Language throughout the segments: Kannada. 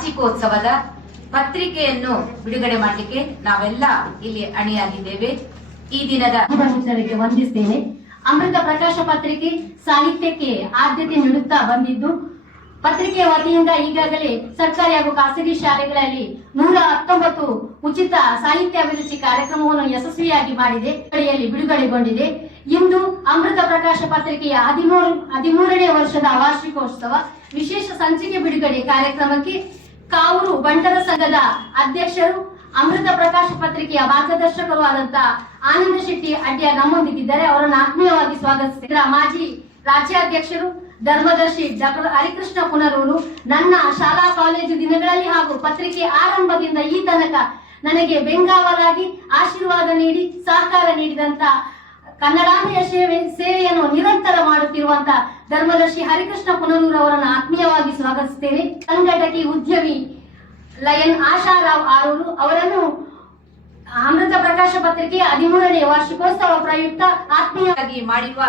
ವಾರ್ಷಿಕೋತ್ಸವದ ಪತ್ರಿಕೆಯನ್ನು ಬಿಡುಗಡೆ ಮಾಡಲಿಕ್ಕೆ ನಾವೆಲ್ಲ ಇಲ್ಲಿ ಅಣಿಯಾಗಿದ್ದೇವೆ. ಈ ದಿನದ ಮಿತ್ರರಿಗೆ ವಂದಿಸ್ತೇನೆ. ಅಮೃತ ಪ್ರಕಾಶ ಪತ್ರಿಕೆ ಸಾಹಿತ್ಯಕ್ಕೆ ಆದ್ಯತೆ ನೀಡುತ್ತಾ ಬಂದಿದ್ದು, ಪತ್ರಿಕೆಯ ವತಿಯಿಂದ ಈಗಾಗಲೇ ಸರ್ಕಾರಿ ಹಾಗೂ ಖಾಸಗಿ ಶಾಲೆಗಳಲ್ಲಿ 119 ಉಚಿತ ಸಾಹಿತ್ಯ ಅಭಿರುಚಿ ಕಾರ್ಯಕ್ರಮವನ್ನು ಯಶಸ್ವಿಯಾಗಿ ಮಾಡಿದೆ, ಬಿಡುಗಡೆಗೊಂಡಿದೆ. ಇಂದು ಅಮೃತ ಪ್ರಕಾಶ ಪತ್ರಿಕೆಯ 13ನೇ ವರ್ಷದ ವಾರ್ಷಿಕೋತ್ಸವ ವಿಶೇಷ ಸಂಚಿಕೆ ಬಿಡುಗಡೆ ಕಾರ್ಯಕ್ರಮಕ್ಕೆ ಕಾವೂರು ಬಂಟರ ಸಂಘದ ಅಧ್ಯಕ್ಷರು, ಅಮೃತ ಪ್ರಕಾಶ ಪತ್ರಿಕೆಯ ಮಾರ್ಗದರ್ಶಕರು ಆದಂತಹ ಆನಂದ ಶೆಟ್ಟಿ ಅಡ್ಯ ನಮ್ಮೊಂದಿಗಿದ್ದಾರೆ. ಅವರನ್ನು ಆತ್ಮೀಯವಾಗಿ ಸ್ವಾಗತಿಸಿದ ಮಾಜಿ ರಾಜ್ಯಾಧ್ಯಕ್ಷರು ಧರ್ಮದರ್ಶಿ ಡಾಕ್ಟರ್ ಹರಿಕೃಷ್ಣ ಪುನರೂರು, ನನ್ನ ಶಾಲಾ ಕಾಲೇಜು ದಿನಗಳಲ್ಲಿ ಹಾಗೂ ಪತ್ರಿಕೆ ಆರಂಭದಿಂದ ಈ ತನಕ ನನಗೆ ಬೆಂಗಾವಲಾಗಿ ಆಶೀರ್ವಾದ ನೀಡಿ ಸಹಕಾರ ನೀಡಿದಂತ ಕನ್ನಡಾಂಬೆಯ ಸೇವೆಯನ್ನು ನಿರಂತರ ಮಾಡುತ್ತಿರುವಂತ ಧರ್ಮದರ್ಶಿ ಹರಿಕೃಷ್ಣ ಪುನರೂರು ಅವರನ್ನು ಆತ್ಮೀಯವಾಗಿ ಸ್ವಾಗತಿಸುತ್ತೇನೆ. ಸಂಘಟಕಿ ಉದ್ಯಮಿ ಲಯನ್ ಆಶಾರಾವ್ ಆರೂರು ಅವರನ್ನು ಅಮೃತ ಪ್ರಕಾಶ ಪತ್ರಿಕೆಯ 13ನೇ ವಾರ್ಷಿಕೋತ್ಸವ ಪ್ರಯುಕ್ತ ಆತ್ಮೀಯವಾಗಿ ಮಾಡಿರುವ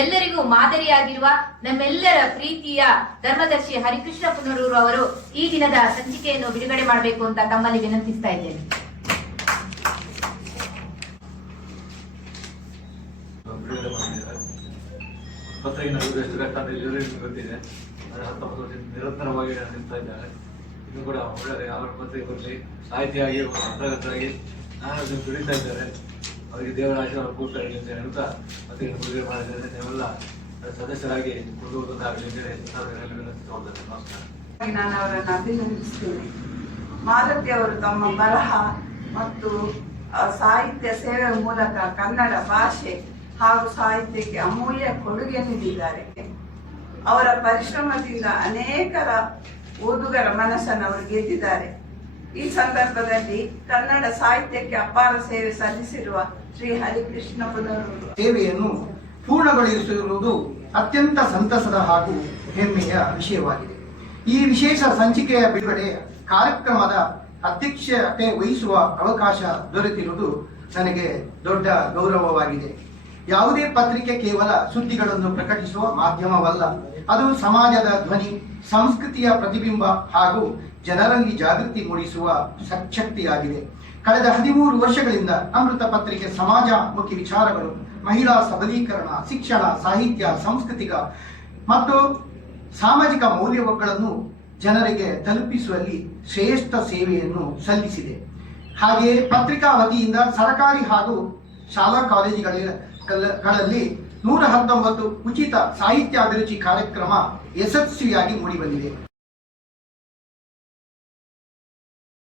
ಎಲ್ಲರಿಗೂ ಮಾದರಿಯಾಗಿರುವ ನಮ್ಮೆಲ್ಲರ ಪ್ರೀತಿಯ ಧರ್ಮದರ್ಶಿ ಹರಿಕೃಷ್ಣ ಪುನರೂರು ಅವರು ಈ ದಿನದ ಸಂಚಿಕೆಯನ್ನು ಬಿಡುಗಡೆ ಮಾಡಬೇಕು ಅಂತ ತಮ್ಮಲ್ಲಿ ವಿನಂತಿಸ್ತಾ ಇದ್ದೇನೆ. ನಿರಂತರವಾಗಿ ನಿಲ್ತಾ ಇದ್ದಾರೆ. ಇದು ಕೂಡ ಒಳ್ಳೆ ಅವರ ಪತ್ರಿಕೆ ಸಾಹಿತಿಯಾಗಿ ಪತ್ರಕರ್ತರಾಗಿ ದುಡಿತಾ ಇದ್ದಾರೆ. ಅವರಿಗೆ ದೇವರ ಆಶೀರ್ವಾದ ಕೂಡ್ತಾರೆ ಅಂತ ಹೇಳ್ತಾ ಪತ್ರಿಕೆಯನ್ನು ಬಿಡುಗಡೆ ಮಾಡಿದ್ದಾರೆ. ನೀವೆಲ್ಲ ಸದಸ್ಯರಾಗಿ ಮುಂದುವರೆದಾಗಲಿ ನಮಸ್ಕಾರ. ನಾನು ಅವರನ್ನು ಅಭಿನಂದಿಸ್ತೇನೆ. ಮಾಲತಿ ಅವರು ತಮ್ಮ ಬರಹ ಮತ್ತು ಸಾಹಿತ್ಯ ಸೇವೆ ಮೂಲಕ ಕನ್ನಡ ಭಾಷೆ ಹಾಗೂ ಸಾಹಿತ್ಯಕ್ಕೆ ಅಮೂಲ್ಯ ಕೊಡುಗೆ ನೀಡಿದ್ದಾರೆ. ಅವರ ಪರಿಶ್ರಮದಿಂದ ಅನೇಕರ ಓದುಗರ ಮನಸ್ಸನ್ನು ಅವರು ಗೆದ್ದಿದ್ದಾರೆ. ಈ ಸಂದರ್ಭದಲ್ಲಿ ಕನ್ನಡ ಸಾಹಿತ್ಯಕ್ಕೆ ಅಪಾರ ಸೇವೆ ಸಲ್ಲಿಸಿರುವ ಶ್ರೀ ಹರಿಕೃಷ್ಣ ಪುನರೂರು ಸೇವೆಯನ್ನು ಪೂರ್ಣಗೊಳಿಸಿರುವುದು ಅತ್ಯಂತ ಸಂತಸದ ಹಾಗೂ ಹೆಮ್ಮೆಯ ವಿಷಯವಾಗಿದೆ. ಈ ವಿಶೇಷ ಸಂಚಿಕೆಯ ಬಿಡುಗಡೆ ಕಾರ್ಯಕ್ರಮದ ಅಧ್ಯಕ್ಷತೆ ವಹಿಸುವ ಅವಕಾಶ ದೊರೆತಿರುವುದು ನನಗೆ ದೊಡ್ಡ ಗೌರವವಾಗಿದೆ. ಯಾವುದೇ ಪತ್ರಿಕೆ ಕೇವಲ ಸುದ್ದಿಗಳನ್ನು ಪ್ರಕಟಿಸುವ ಮಾಧ್ಯಮವಲ್ಲ, ಅದು ಸಮಾಜದ ಧ್ವನಿ, ಸಂಸ್ಕೃತಿಯ ಪ್ರತಿಬಿಂಬ ಹಾಗೂ ಜನರಲ್ಲಿ ಜಾಗೃತಿ ಮೂಡಿಸುವ ಶಕ್ತಿಯಾಗಿದೆ. ಕಳೆದ 13 ವರ್ಷಗಳಿಂದ ಅಮೃತ ಪತ್ರಿಕೆ ಸಮಾಜಮುಖಿ ವಿಚಾರಗಳು, ಮಹಿಳಾ ಸಬಲೀಕರಣ, ಶಿಕ್ಷಣ, ಸಾಹಿತ್ಯ, ಸಾಂಸ್ಕೃತಿಕ ಮತ್ತು ಸಾಮಾಜಿಕ ಮೌಲ್ಯಗಳನ್ನು ಜನರಿಗೆ ತಲುಪಿಸುವಲ್ಲಿ ಶ್ರೇಷ್ಠ ಸೇವೆಯನ್ನು ಸಲ್ಲಿಸಿದೆ. ಹಾಗೆಯೇ ಪತ್ರಿಕಾ ವತಿಯಿಂದ ಸರ್ಕಾರಿ ಹಾಗೂ ಶಾಲಾ ಕಾಲೇಜುಗಳಲ್ಲಿ 119 ಉಚಿತ ಸಾಹಿತ್ಯ ಅಭಿರುಚಿ ಕಾರ್ಯಕ್ರಮ ಯಶಸ್ವಿಯಾಗಿ ಮೂಡಿಬಂದಿದೆ.